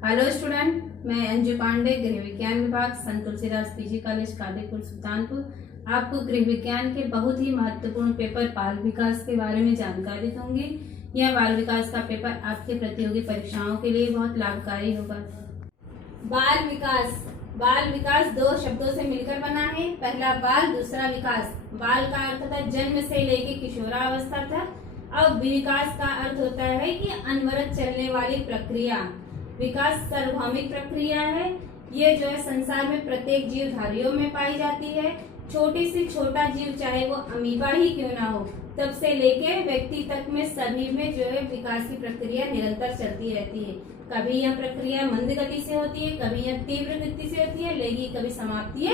Hello student, मैं अंजू पांडे, गृह विज्ञान विभाग, संत तुलसीदास पीजी कॉलेज कादीपुर सुल्तानपुर आपको गृह विज्ञान के बहुत ही महत्वपूर्ण पेपर बाल विकास के बारे में जानकारी दूंगी। यह बाल विकास का पेपर आपके प्रतियोगी परीक्षाओं के लिए बहुत लाभकारी होगा। बाल विकास दो शब्दों से मिलकर बना है। पहला बाल, दूसरा विकास। बाल का अर्थ था जन्म से लेकर किशोरावस्था तक। अब विकास का अर्थ होता है कि अनवरत चलने वाली प्रक्रिया। विकास सार्वभौमिक प्रक्रिया है। ये जो है संसार में प्रत्येक जीवधारियों में पाई जाती है। छोटी से छोटा जीव, चाहे वो अमीबा ही क्यों ना हो, तब से लेके व्यक्ति तक में सभी में जो है विकास की प्रक्रिया निरंतर चलती रहती है। कभी यह प्रक्रिया मंद गति से होती है, कभी यह तीव्र गति से होती है, लेकिन कभी समाप्ति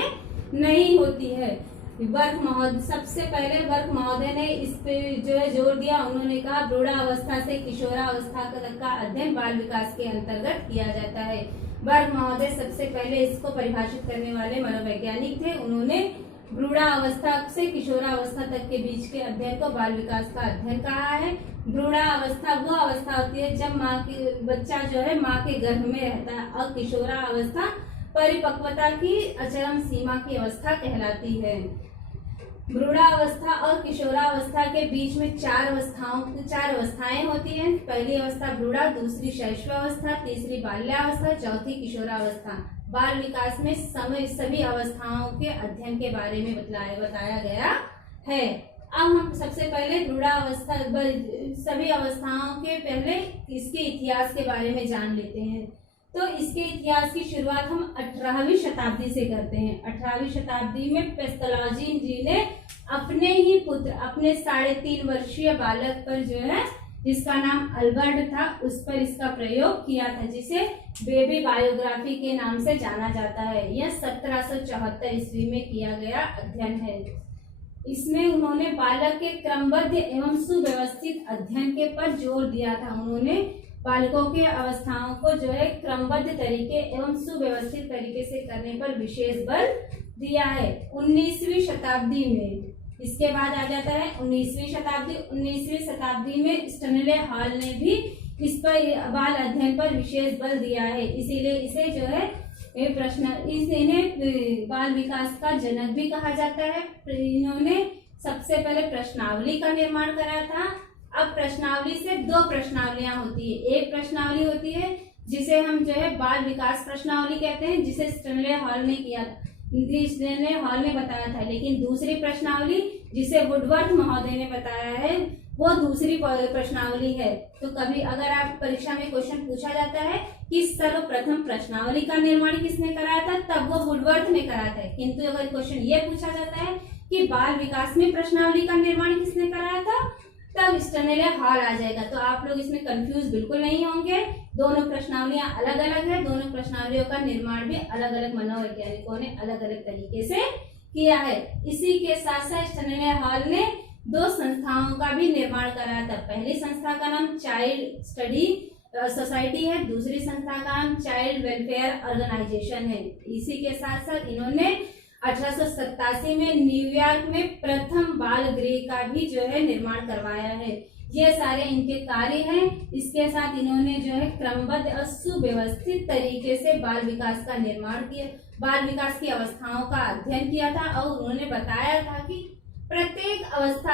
नहीं होती है। सबसे पहले वर्क महोदय ने इस पे जो है जोर दिया। उन्होंने कहा भ्रूणावस्था से किशोरावस्था तक का अध्ययन बाल विकास के अंतर्गत किया जाता है। वर्क महोदय सबसे पहले इसको परिभाषित करने वाले मनोवैज्ञानिक थे। उन्होंने भ्रूणावस्था से किशोरावस्था तक के बीच के अध्ययन को बाल विकास का अध्ययन कहा है। भ्रूणावस्था वो अवस्था होती है जब बच्चा जो है माँ के गर्भ में रहता है, और किशोरावस्था परिपक्वता की अचरम सीमा की अवस्था कहलाती है। भ्रूणावस्था और किशोरावस्था के बीच में चार अवस्थाएं होती हैं। पहली अवस्था भ्रूणा, दूसरी शैशवावस्था, तीसरी बाल्यावस्था, चौथी किशोरावस्था। बाल विकास में सभी अवस्थाओं के अध्ययन के बारे में बताया गया है। अब हम सबसे पहले भ्रूणावस्था, सभी अवस्थाओं के पहले इसके इतिहास के बारे में जान लेते हैं। तो इसके इतिहास की शुरुआत हम 18वीं शताब्दी से करते हैं। 18वीं शताब्दी में पेस्तलाजीन जी ने अपने ही पुत्र, अपने 3.5 वर्षीय बालक पर जो है, जिसका नाम अल्बर्ट था, उस पर इसका प्रयोग किया था, जिसे बेबी बायोग्राफी के नाम से जाना जाता है। यह 1774 ईस्वी में किया गया अध्ययन है। इसमें उन्होंने बालक के क्रमबद्ध एवं सुव्यवस्थित अध्ययन के पर जोर दिया था। उन्होंने बालकों के अवस्थाओं को जो है क्रमबद्ध तरीके एवं सुव्यवस्थित तरीके से करने पर विशेष बल दिया है। 19वीं शताब्दी में, इसके बाद आ जाता है 19वीं शताब्दी। 19वीं शताब्दी में स्टैनले हॉल ने भी इस पर बाल अध्ययन पर विशेष बल दिया है। इसीलिए इसे जो है इन्हें बाल विकास का जनक भी कहा जाता है। इन्होंने सबसे पहले प्रश्नावली का निर्माण करा था। अब प्रश्नावली से दो प्रश्नावलियां होती है। एक प्रश्नावली होती है जिसे हम जो है बाल विकास प्रश्नावली कहते हैं, जिसे स्टैनले हॉल ने किया, स्टैनले हॉल ने बताया था। लेकिन दूसरी प्रश्नावली जिसे वुडवर्थ महोदय ने बताया है, वो दूसरी प्रश्नावली है। तो कभी अगर आप परीक्षा में क्वेश्चन पूछा जाता है कि सर्वप्रथम प्रश्नावली का निर्माण किसने कराया था, तब वो वुडवर्थ ने कराया था। किंतु अगर क्वेश्चन ये पूछा जाता है कि बाल विकास में प्रश्नावली का निर्माण किसने कराया था, तब स्टैनले हॉल आ जाएगा। तो आप लोग इसमें कंफ्यूज बिल्कुल नहीं होंगे। दोनों प्रश्नावलियां अलग अलग है। दोनों प्रश्नावलियों का निर्माण भी अलग अलग मनोवैज्ञानिकों ने अलग अलग तरीके से किया है। इसी के साथ साथ स्टैनले हॉल ने दो संस्थाओं का भी निर्माण कराया था। पहली संस्था का नाम चाइल्ड स्टडी सोसाइटी है, दूसरी संस्था का नाम चाइल्ड वेलफेयर ऑर्गेनाइजेशन है। इसी के साथ साथ इन्होंने 1887 में न्यूयॉर्क में प्रथम बाल गृह का भी जो है निर्माण करवाया है। ये सारे इनके कार्य हैं। इसके साथ इन्होंने जो है क्रमबद्ध और सुव्यवस्थित तरीके से बाल विकास का निर्माण किया, बाल विकास की अवस्थाओं का अध्ययन किया था। और उन्होंने बताया था कि प्रत्येक अवस्था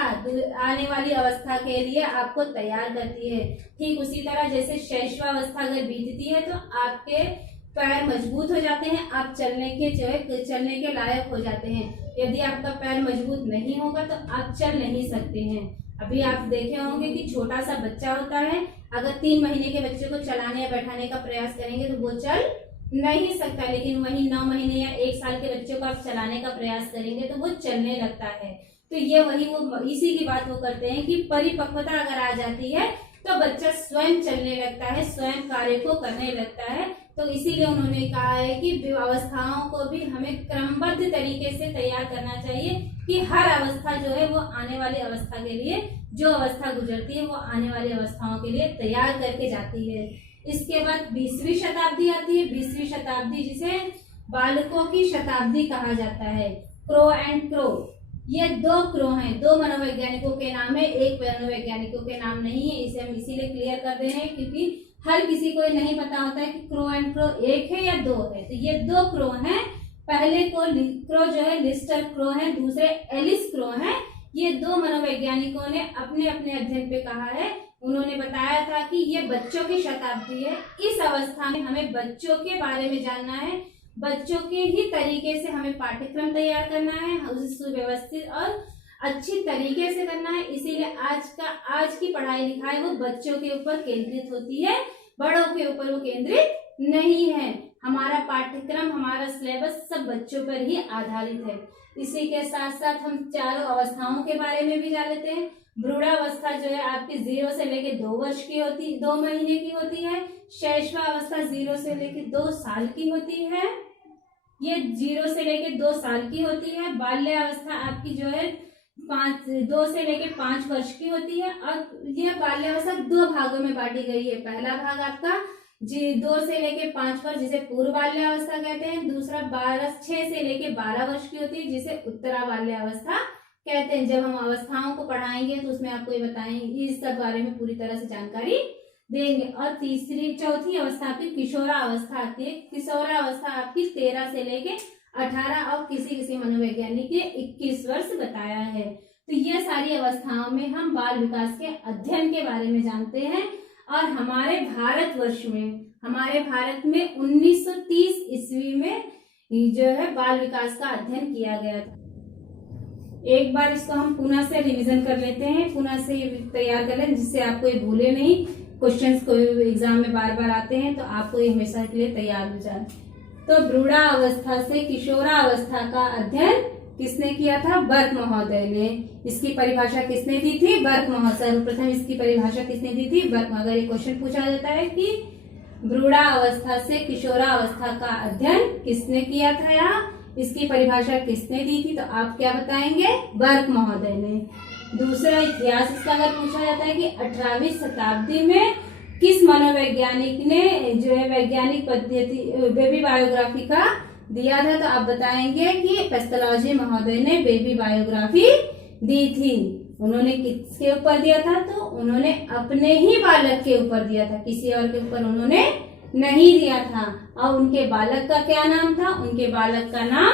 आने वाली अवस्था के लिए आपको तैयार करती है। ठीक उसी तरह जैसे शैशवावस्था अगर बीतती है तो आपके पैर मजबूत हो जाते हैं, आप चलने के लायक हो जाते हैं। यदि आपका पैर मजबूत नहीं होगा तो आप चल नहीं सकते हैं। अभी आप देखे होंगे कि छोटा सा बच्चा होता है, अगर 3 महीने के बच्चे को चलाने या बैठाने का प्रयास करेंगे तो वो चल नहीं सकता। लेकिन वही 9 महीने या 1 साल के बच्चे को आप चलाने का प्रयास करेंगे तो वो चलने लगता है। तो ये वो इसी की बात वो करते हैं कि परिपक्वता अगर आ जाती है तो बच्चा स्वयं चलने लगता है, स्वयं कार्य को करने लगता है। तो इसीलिए उन्होंने कहा है कि अवस्थाओं को भी हमें क्रमबद्ध तरीके से तैयार करना चाहिए कि हर अवस्था जो है वो आने वाली अवस्था के लिए, जो अवस्था गुजरती है वो आने वाली अवस्थाओं के लिए तैयार करके जाती है। इसके बाद 20वीं शताब्दी आती है। 20वीं शताब्दी जिसे बालकों की शताब्दी कहा जाता है। क्रो एंड क्रो, ये 2 क्रो हैं, 2 मनोवैज्ञानिकों के नाम है, एक मनोवैज्ञानिकों के नाम नहीं है। इसे हम इसीलिए क्लियर कर दे रहे हैं क्योंकि हर किसी को नहीं पता होता है कि क्रो एंड क्रो एक है या दो है। तो ये दो क्रो हैं। पहले क्रो जो है लिस्टर क्रो है, दूसरे एलिस क्रो है। ये दो मनोवैज्ञानिकों ने अपने अपने अध्ययन पे कहा है, उन्होंने बताया था कि ये बच्चों की शताब्दी है। इस अवस्था में हमें बच्चों के बारे में जानना है, बच्चों के ही तरीके से हमें पाठ्यक्रम तैयार करना है, उसे सुव्यवस्थित और अच्छी तरीके से करना है। इसीलिए आज की पढ़ाई लिखाई वो बच्चों के ऊपर केंद्रित होती है, बड़ों के ऊपर वो केंद्रित नहीं है। हमारा पाठ्यक्रम, हमारा सिलेबस सब बच्चों पर ही आधारित है। इसी के साथ साथ हम चारों अवस्थाओं के बारे में भी जान लेते हैं। भ्रूणावस्था जो है आपकी 0 से लेके 2 वर्ष की होती, 2 महीने की होती है। शैशवावस्था 0 से लेके 2 साल की होती है, ये 0 से लेके 2 साल की होती है। बाल्यावस्था आपकी जो है 2 से लेके 5 वर्ष की होती है। और यह बाल्यावस्था 2 भागों में बांटी गई है। पहला भाग आपका 2 से लेके 5 वर्ष जिसे पूर्व बाल्यावस्था कहते हैं। दूसरा 6 से लेके 12 वर्ष की होती है जिसे उत्तरा बाल्यावस्था कहते हैं। जब हम अवस्थाओं को पढ़ाएंगे तो उसमें आपको ये बताएंगे, इस सब बारे में पूरी तरह से जानकारी देंगे। और चौथी अवस्था आपकी किशोरावस्था आती है। किशोरावस्था आपकी 13 से लेके 18 और किसी मनोवैज्ञानिक ने 21 वर्ष बताया है। तो ये सारी अवस्थाओं में हम बाल विकास के अध्ययन के बारे में जानते हैं। और हमारे भारत में 1930 ईस्वी में जो है बाल विकास का अध्ययन किया गया था। एक बार इसको हम पुनः से रिवीजन कर लेते हैं, पुनः से तैयार कर लें जिससे आपको ये भूले नहीं। क्वेश्चंस को एग्जाम में बार बार आते हैं तो आपको ये हमेशा के लिए तैयार हो जाए। तो भ्रूणावस्था से किशोरावस्था का अध्ययन किसने किया था? बर्क महोदय ने। इसकी परिभाषा किसने दी थी? बर्क महोदय। सर्वप्रथम इसकी परिभाषा किसने दी थी? बर्क महोदय। अगर ये क्वेश्चन पूछा जाता है कि भ्रूणावस्था से किशोरावस्था का अध्ययन किसने किया था या इसकी परिभाषा किसने दी थी, तो आप क्या बताएंगे? बर्क महोदय ने। दूसरा, इतिहास इसका अगर पूछा जाता है कि 18वीं शताब्दी में किस मनोवैज्ञानिक ने जो है वैज्ञानिक पद्धति बेबी बायोग्राफी का दिया था, तो आप बताएंगे कि पेस्थोलॉजी महोदय ने बेबी बायोग्राफी दी थी। उन्होंने किसके ऊपर दिया था? तो उन्होंने अपने ही बालक के ऊपर दिया था, किसी और के ऊपर उन्होंने नहीं दिया था। और उनके बालक का क्या नाम था? उनके बालक का नाम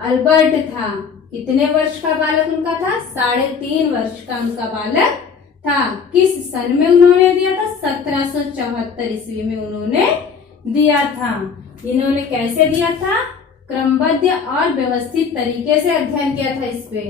अल्बर्ट था। कितने वर्ष का बालक उनका था? 3.5 वर्ष का उनका बालक था। किस सन में उन्होंने दिया था? 1774 ईस्वी में उन्होंने दिया था। इन्होंने कैसे दिया था? क्रमबद्ध और व्यवस्थित तरीके से अध्ययन किया था इस पे।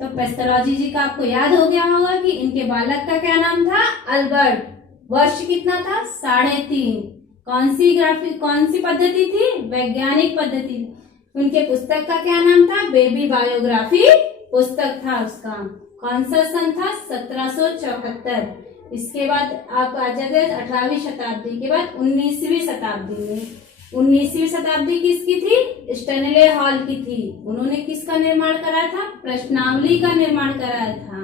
तो पेस्थोलॉजी जी का आपको याद हो गया होगा कि इनके बालक का क्या नाम था? अल्बर्ट। वर्ष कितना था? 3.5। कौन सी पद्धति थी? वैज्ञानिक पद्धति। उनके पुस्तक का क्या नाम था? बेबी बायोग्राफी पुस्तक था उसका। कौन सा सन था? 1774। इसके बाद आप आ जाते हैं 18वीं शताब्दी के बाद 19वीं शताब्दी में। 19वीं शताब्दी किसकी थी? स्टैनले हॉल की थी। उन्होंने किसका निर्माण कराया था? प्रश्नावली का निर्माण कराया था।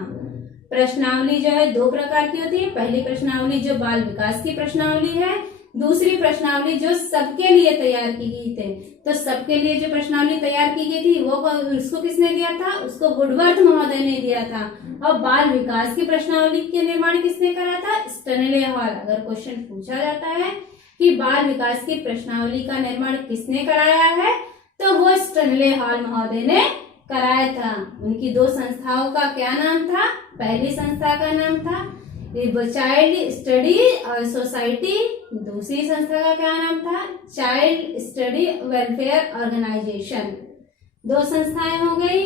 प्रश्नावली जो है 2 प्रकार की होती है। पहली प्रश्नावली जो बाल विकास की प्रश्नावली है, दूसरी प्रश्नावली जो सबके लिए तैयार की गई थी। तो सबके लिए जो प्रश्नावली तैयार की गई थी वो उसको किसने दिया था? उसको वुडवर्थ महोदय ने दिया था। और बाल विकास की प्रश्नावली के निर्माण किसने करा था? Stanley hall. अगर क्वेश्चन पूछा जाता है कि बाल विकास की प्रश्नावली का निर्माण किसने कराया है, तो वो स्टैनले हॉल महोदय ने कराया था। उनकी 2 संस्थाओं का क्या नाम था? पहली संस्था का नाम था चाइल्ड स्टडी सोसाइटी। दूसरी संस्था का क्या नाम था? Child study welfare organisation. 2 संस्थाएं हो गई।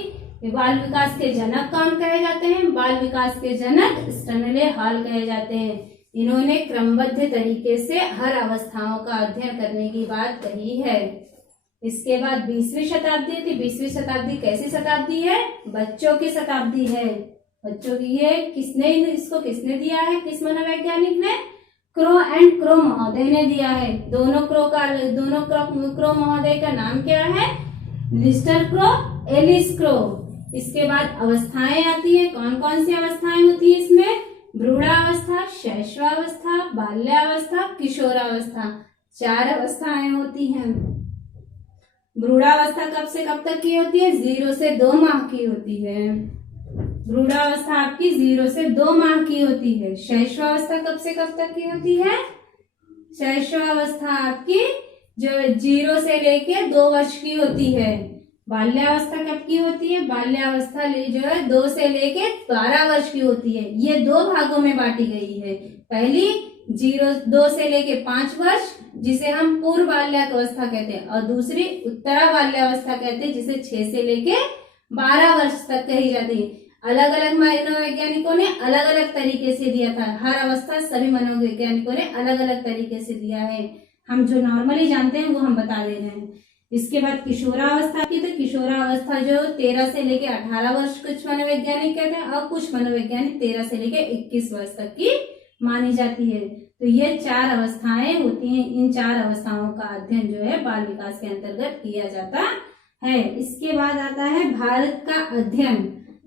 बाल विकास के जनक कौन कहे जाते हैं? बाल विकास के जनक स्टैनले हॉल कहे जाते हैं। इन्होंने क्रमबद्ध तरीके से हर अवस्थाओं का अध्ययन करने की बात कही है। इसके बाद 20वीं शताब्दी थी। 20वीं शताब्दी कैसी शताब्दी है? बच्चों की शताब्दी है। बच्चों की ये किसने दिया है? किस मनोवैज्ञानिक ने? क्रो एंड क्रो महोदय ने दिया है। दोनों क्रो महोदय का नाम क्या है? Lister Crow, Ellis Crow. इसके बाद अवस्थाएं आती है। कौन कौन सी अवस्थाएं होती है इसमें? भ्रूणावस्था, शैशवावस्था, बाल्यावस्था, किशोरावस्था। 4 अवस्थाएं होती हैं। भ्रूणावस्था कब से कब तक की होती है? 0 से 2 माह की होती है। भ्रूणावस्था आपकी 0 से 2 माह की होती है। शैशवावस्था कब से कब तक की होती है? शैशवावस्था आपकी जो 0 से लेके 2 वर्ष की होती है। बाल्यावस्था कब की होती है? बाल्यावस्था जो है 2 से लेके 12 वर्ष की होती है। ये 2 भागों में बांटी गई है। पहली 2 से लेके 5 वर्ष जिसे हम पूर्व बाल्यावस्था कहते हैं, और दूसरी उत्तरा बाल्यावस्था कहते हैं जिसे 6 से लेके 12 वर्ष तक कही जाती है। अलग अलग मनोवैज्ञानिकों ने अलग अलग तरीके से दिया था। हर अवस्था सभी मनोवैज्ञानिकों ने अलग अलग तरीके से दिया है। हम जो नॉर्मली जानते हैं वो हम बता दे रहे हैं। इसके बाद किशोरावस्था की, तो किशोरावस्था जो 13 से लेके 18 वर्ष कुछ मनोवैज्ञानिक कहते हैं, और कुछ मनोवैज्ञानिक 13 से लेके 21 वर्ष तक की मानी जाती है। तो ये 4 अवस्थाएं होती हैं। इन 4 अवस्थाओं का अध्ययन जो है बाल विकास के अंतर्गत किया जाता है। इसके बाद आता है भारत का अध्ययन।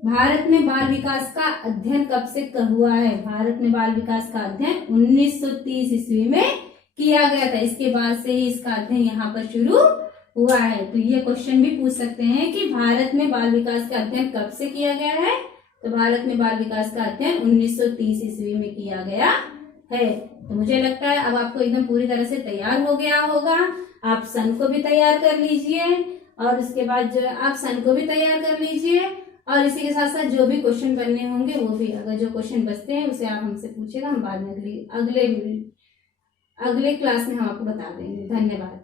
भारत में बाल विकास का अध्ययन कब से हुआ है? भारत में बाल विकास का अध्ययन 1930 ईस्वी में किया गया था। इसके बाद से ही इसका अध्ययन यहाँ पर शुरू हुआ है। तो ये क्वेश्चन भी पूछ सकते हैं कि भारत में बाल विकास का अध्ययन कब से किया गया है? तो भारत में बाल विकास का अध्ययन 1930 ईस्वी में किया गया है। तो मुझे लगता है अब आपको एकदम पूरी तरह से तैयार हो गया होगा। आप सन को भी तैयार कर लीजिए, और उसके बाद जो आप सन को भी तैयार कर लीजिए, और इसी के साथ साथ जो भी क्वेश्चन बनने होंगे वो भी, अगर जो क्वेश्चन बचते हैं उसे आप हमसे पूछेगा, हम बाद में अगले क्लास में हम आपको बता देंगे। धन्यवाद।